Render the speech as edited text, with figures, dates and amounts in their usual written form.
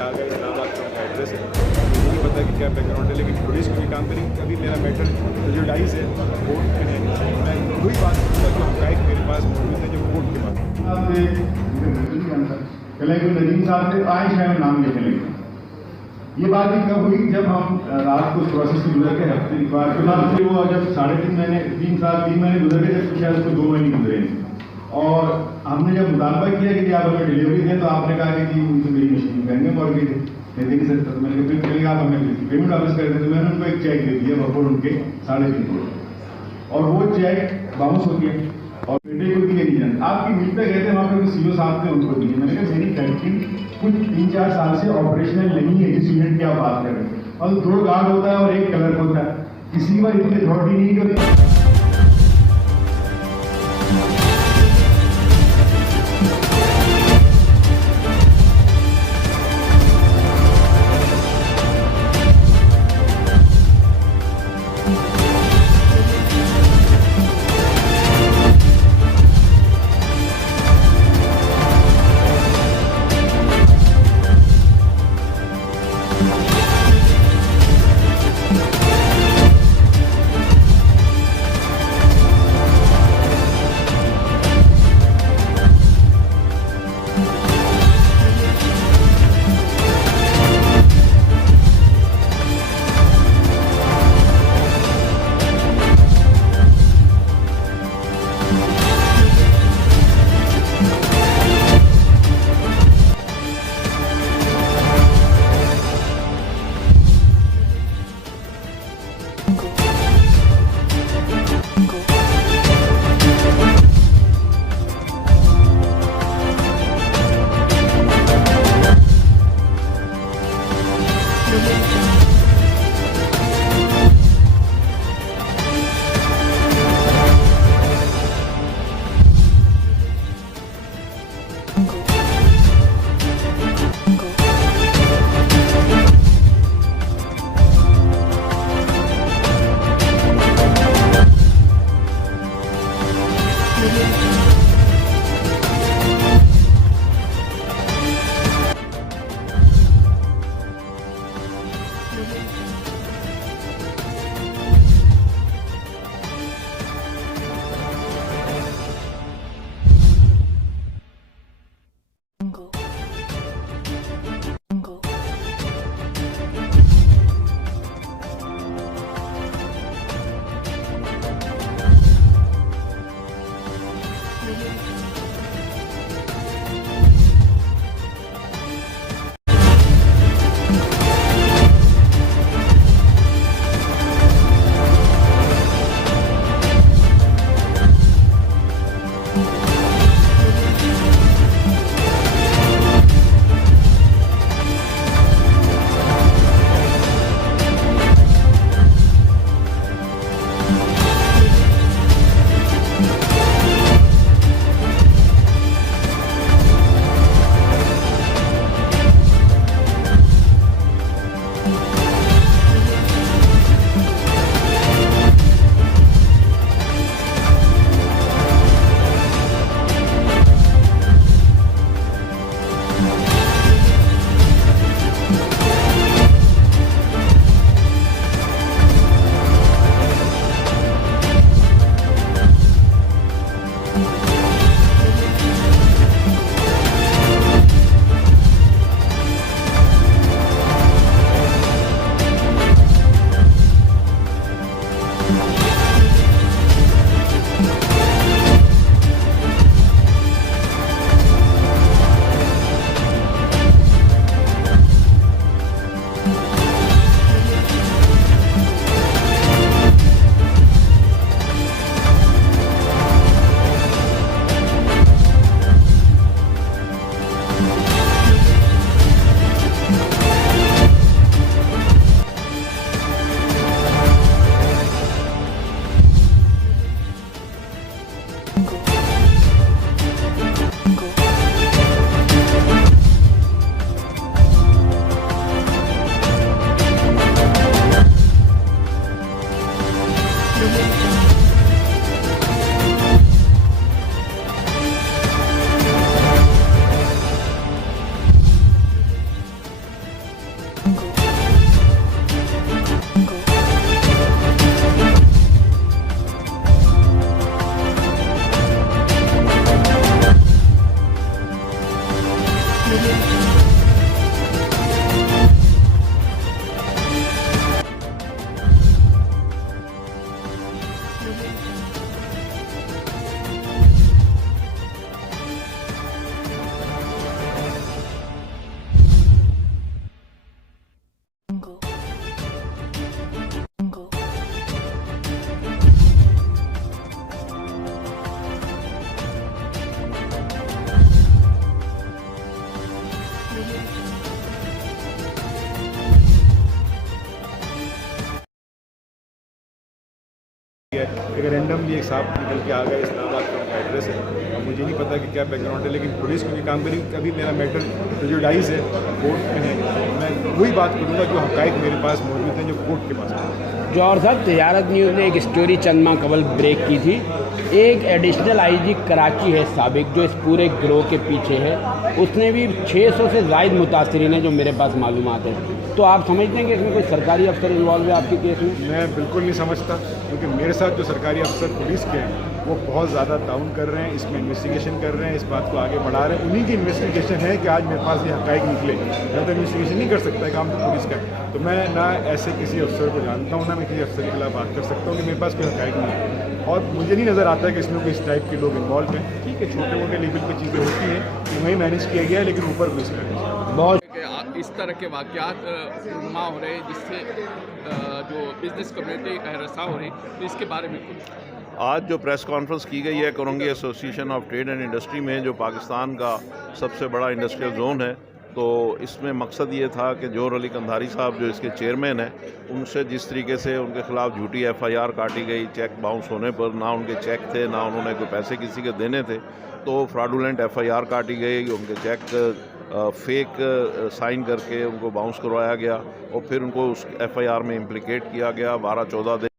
क्या अगर इलाहाबाद का उनका एड्रेस है, मुझे नहीं पता कि क्या बैकग्राउंड है, लेकिन पुलिस को भी काम करेंगे। अभी मेरा मैटर जो डाइज है कोर्ट में है, मैं वही बात करूँगा जो गाइड मेरे पास मौजूद है जो कोर्ट के पास कल नजीम साहब थे, आए शायद नाम लिखने लगे। ये बात भी कब हुई जब हम रात को इस प्रोसेस से गुजर के हफ्ते बाद के बाद फिर वो जब 3.5 महीने 3 महीने गुजर गए, जब शायद उसको 2 महीने गुजरे। और हमने जब मुतालबा किया कि आप हमें डिलीवरी दें, तो आपने कहा कि उनसे मेरी मशीन महंगे मॉर गई थे, नहीं दे सकता। तो मैंने फिर चलेगा आप हमें पेमेंट वापस कर दें। तो मैंने उनको एक चेक दे दिया बफर उनके 3.5 करोड़, और वो चेक बाउंस हो गया और बेटे को दिए नहीं जाते। आपकी मीट पे गए थे, वहाँ पे सीओ साहब ने उनको दिए। मैंने कहा मेरी फैक्ट्री कुछ 3-4 साल से ऑपरेशनल नहीं है, जिस यूनिट की आप बात कर रहे हैं, और 2 गार्ड होता है और 1 क्लर्क होता है, किसी पर इतनी अथॉरिटी नहीं होती। एक रैंडमली एक साहब निकल के आ गया, इस्लामाबाद का उनका एड्रेस है। अब मुझे नहीं पता कि क्या बैकग्राउंड है, लेकिन पुलिस को भी काम करी। अभी मेरा मैटर प्रेजुडाइज है, कोर्ट में है। मैं वही बात करूँगा जो हक़ाइक़ मेरे पास मौजूद हैं, जो कोर्ट के पास हैं। जौहर साहब, तजारत न्यूज़ ने एक स्टोरी चंद माह कबल ब्रेक की थी। एक एडिशनल आईजी कराची है साबिक, जो इस पूरे गिरोह के पीछे है, उसने भी 600 से ज़ायद मुतासरीन हैं जो मेरे पास मालूमात है। तो आप समझते हैं कि इसमें कोई सरकारी अफसर इन्वॉल्व है आपके केस में? मैं बिल्कुल नहीं समझता, क्योंकि मेरे साथ जो सरकारी अफसर पुलिस के हैं वो बहुत ज़्यादा ताउन कर रहे हैं, इसमें इन्वेस्टिगेशन कर रहे हैं, इस बात को आगे बढ़ा रहे हैं। उन्हीं की इन्वेस्टिगेशन है कि आज मेरे पास ये हक़ाइक़ निकले। मैं तो इन्वेस्टिगेशन नहीं कर सकता, काम तो पुलिस का है। तो मैं ना ऐसे किसी अफसर को जानता हूँ, ना मैं किसी अफसर के खिलाफ बात कर सकता हूँ कि मेरे पास कोई हक़ाइक़ नहीं है। और मुझे नहीं नज़र आता है कि इसमें कोई इस टाइप के लोग इन्वॉल्व हैं। ठीक है, छोटे मोटे लेवल पर चीज़ें होती हैं कि वहीं मैनेज किया गया है, लेकिन ऊपर पुलिस का बहुत इस तरह के वाक़यात नुमा हो रहे हैं, जिससे जो बिज़नेस कम्युनिटी हरासा हो रही है, तो इसके बारे में कुछ आज जो प्रेस कॉन्फ्रेंस की गई है Korangi association of trade and industry में, जो पाकिस्तान का सबसे बड़ा इंडस्ट्रियल जोन है, तो इसमें मकसद ये था कि जोहर अली कंधारी साहब जो इसके चेयरमैन हैं, उनसे जिस तरीके से उनके ख़िलाफ़ झूठी FIR काटी गई चेक बाउंस होने पर, ना उनके चेक थे, ना उन्होंने कोई पैसे किसी के देने थे, तो फ्रॉडुलेंट FIR काटी गई, उनके चेक फेक साइन करके उनको बाउंस करवाया गया और फिर उनको उस FIR में इम्प्लिकेट किया गया। 12-14 दिन